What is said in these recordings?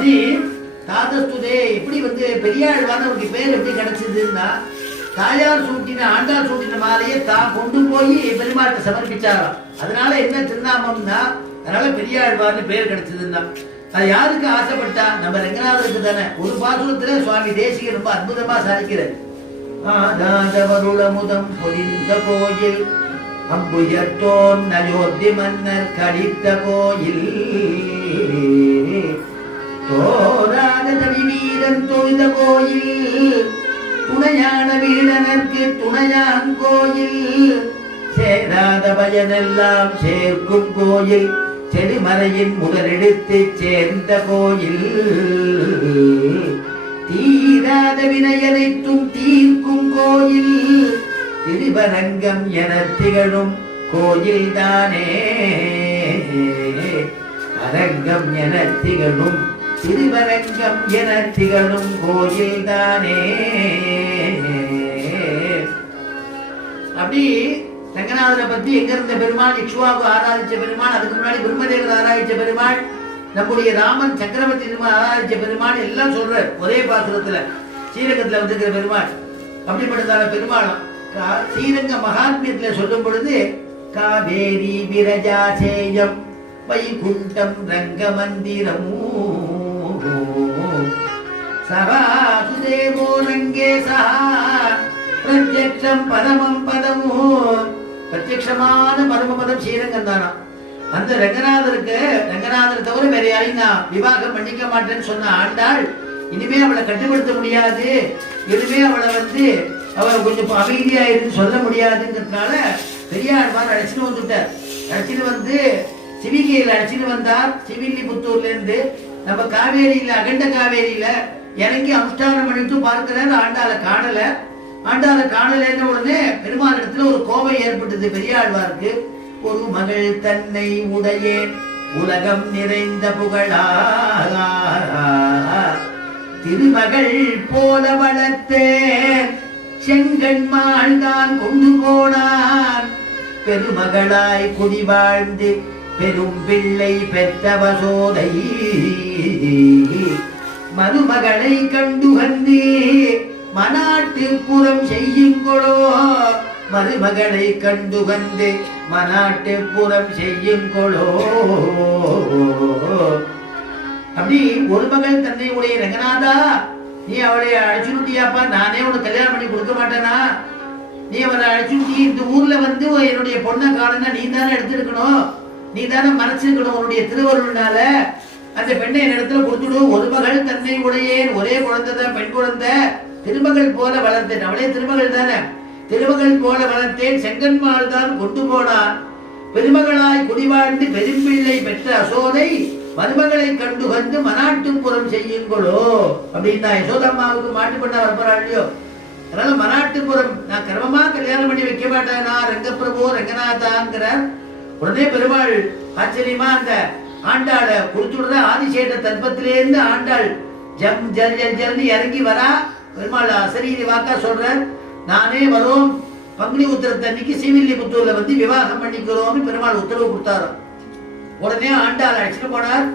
அப்படி தாதஸ்துதே எப்படி வந்து பெரியாழ்வான அவருக்கு பேர் எப்படி கிடைச்சதுன்னா தாயார் சூட்டின ஆண்டாள் சூட்டின மாலையை தான் கொண்டு போய் பெருமாள்கிட்ட சமர்ப்பிச்சாராம். அதனால என்ன திருநாமம்னா அதனால பெரியாழ்வார்னு பேர் கிடைச்சதுன்னா. அது யாருக்கு ஆசைப்பட்டா? நம்ம ரங்கநாதருக்கு தானே. ஒரு பாசுரத்துல சுவாமி தேசிகர் ரொம்ப அற்புதமா சாதிக்கிறார். ஆதாதவருளமுதம் பொறிந்த கோயில் அம்புயர்த்தோன் நயோத்தி மன்னர் கடித்த கோயில். தோராத தனி தொய்த கோயில் துணையான வீரனர்க்கு துணையான் கோயில். சேராத பயனெல்லாம் சேர்க்கும் கோயில் செடிமறையின் முதலெடுத்து சேர்ந்த கோயில். தீராத வினையனைத்தும் தீர்க்கும் கோயில் திருவரங்கம் என திகழும் கோயில் தானே அரங்கம் என திகழும் திருவரங்கம் என திகழும் கோயில் தானே அப்படி ரங்கநாதனை பத்தி எங்க இருந்த பெருமாள் இக்ஷுவாக்கு ஆராதிச்ச பெருமாள் அதுக்கு முன்னாடி பிரம்மதேவர் ஆராதிச்ச பெருமாள் நம்முடைய ராமன் சக்கரவர்த்தி ஆராதிச்ச பெருமாள் எல்லாம் சொல்றார் ஒரே பாசுரத்துல ஸ்ரீரங்கத்துல வந்திருக்கிற பெருமாள். அப்படிப்பட்டதான பெருமாளும் கா- ஸ்ரீரங்க மகாத்மியத்துல சொல்லும் பொழுது காவேரி விரஜாசேயம் வைகுண்டம் ரங்க மந்திரமூ ரங்கே சஹா பிரத்யக்ஷம் பரமம் பதமோ பிரத்யக்ஷமான பரம பதம் ஸ்ரீரங்கம் தானா அந்த ரங்கநாதருக்கு ரங்கநாதர் தவிர வேற யாரையும் நான் விவாகம் பண்ணிக்க மாட்டேன்னு சொன்ன ஆண்டாள் இனிமே அவளை கட்டுப்படுத்த முடியாது. எதுவுமே அவளை வந்து அவள் கொஞ்சம் அமைதியா இருந்து சொல்ல முடியாதுங்கிறதுனால பெரியாழ்வார் அழைச்சிட்டு வந்துட்டார். அழைச்சிட்டு வந்து சிவிகையில் அழைச்சிட்டு வந்தார். சிவில்லிபுத்தூர்ல இருந்து நம்ம காவேரியில அகண்ட காவேரியில இறங்கி அனுஷ்டானம் பண்ணிட்டு பார்க்கிறாரு. ஆண்டால காணல. ஆண்டாளை காணலன்னு உடனே பெருமாள் இடத்துல ஒரு கோபம் ஏற்பட்டது. பெரியாழ்வாருக்கு ஒரு மகள் தன்னை உடையே உலகம் நிறைந்த புகழா திருமகள் போல வளர்த்தேன் செங்கண்மாள் தான் கொண்டு போனான். பெருமகளாய் குடி வாழ்ந்து பெரும் பிள்ளை பெற்றவசோதை மருமகளை கண்டுகந்து மனாட்டு புறம் செய்யுங்களோ. மருமகளை கண்டுகந்து மனாட்டு புறம் செய்யுங்களோ. அப்படி ஒரு மகள் தன்னை உடைய ரங்கநாதா நீ அவளை அழைச்சுட்டியாப்பா நானே உனக்கு கல்யாணம் பண்ணி கொடுக்க மாட்டேனா? நீ அவளை அழைச்சுட்டி இந்த ஊர்ல வந்து என்னுடைய பொண்ணை காணுன்னா நீ தானே எடுத்திருக்கணும்? நீ தானே மறைச்சிருக்கணும் உன்னுடைய திருவருள்னால. அந்த பெண்ணை என்னிடத்துல கொடுத்துடு. ஒரு மகள் தன்னை உடையேன். ஒரே குழந்தை தான் பெண் குழந்தை. திருமகள் போல வளர்த்தேன். அவளே திருமகள் தானே. திருமகள் போல வளர்த்தேன். செங்கன்மாள் தான் கொண்டு போனான். பெருமகளாய் குடிவாழ்ந்து பெரும்பிள்ளை பெற்ற அசோதை மருமகளை கண்டு வந்து மனாட்டுப்புறம் செய்யுங்களோ அப்படின்னா யசோதம்மாவுக்கு மாட்டு பண்ண வரப்போறாள் இல்லையோ? அதனால மனாட்டுப்புறம் நான் கிரமமா கல்யாணம் பண்ணி வைக்க மாட்டேனா. ரங்கப்பிரபு ரங்கநாதாங்கிறார் உடனே பெருமாள் ஆச்சரியமா அந்த ஆண்டாளை கொடுத்துடுற ஆதிசேட தர்ப்பத்திலேருந்து ஆண்டாள் ஜம் ஜல் ஜல் ஜல்னு இறங்கி வரா. பெருமாள் அசரீரி வாக்கா சொல்றார் நானே வரோம் பங்குனி உத்திரத்தன்னைக்கு சீவில்லிபுத்தூர்ல வந்து விவாகம் பண்ணிக்கிறோம்னு பெருமாள் உத்தரவு கொடுத்தாராம். உடனே ஆண்டாள் அழைச்சிட்டு போனார்.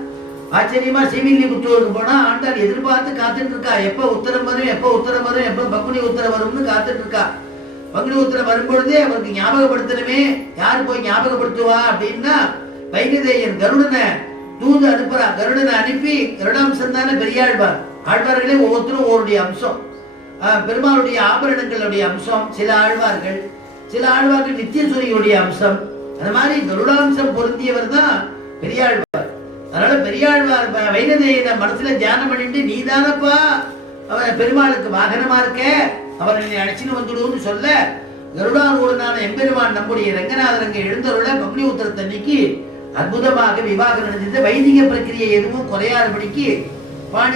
ஆச்சரியமா சிவில்லிபுத்தூருக்கு போனா ஆண்டாள் எதிர்பார்த்து காத்துட்டு இருக்கா. எப்ப உத்தரம் வரும் எப்ப உத்தரம் வரும் எப்ப பங்குனி உத்தரம் வரும்னு காத்துட்டு இருக்கா. பங்குனி வரும்பொழுதே அவருக்கு ஞாபகப்படுத்தணுமே. யார் போய் ஞாபகப்படுத்துவா அப்படின்னா வைகதேயன் கருடனை தூது அனுப்புறா. கருடனை அனுப்பி கருடாம்சம் தானே பெரியாழ்வார். ஆழ்வார்களே ஒவ்வொருத்தரும் ஒவ்வொருடைய அம்சம். பெருமாளுடைய ஆபரணங்களுடைய அம்சம் சில ஆழ்வார்கள் சில ஆழ்வார்கள் நித்தியசூரியுடைய அம்சம். அந்த மாதிரி கருடாம்சம் பொருந்தியவர் தான் பெரியாழ்வார். அதனால பெரியாழ்வார் வ- வைனதேயனை மனசுல தியானம் பண்ணிட்டு நீதானப்பா அவன் பெருமாளுக்கு வாகனமா இருக்க. அவர் என்னை அழைச்சின்னு சொல்ல கருடானூடனான எம்பெருமான் நம்முடைய ரங்கநாதர் அங்கே எழுந்தருள பங்குனி உத்தரத்தன்னைக்கு அற்புதமாக விவாகம் நடந்தது வைதிக பிரக்கிரியை எதுவும் குறையாதபடிக்கு பாணி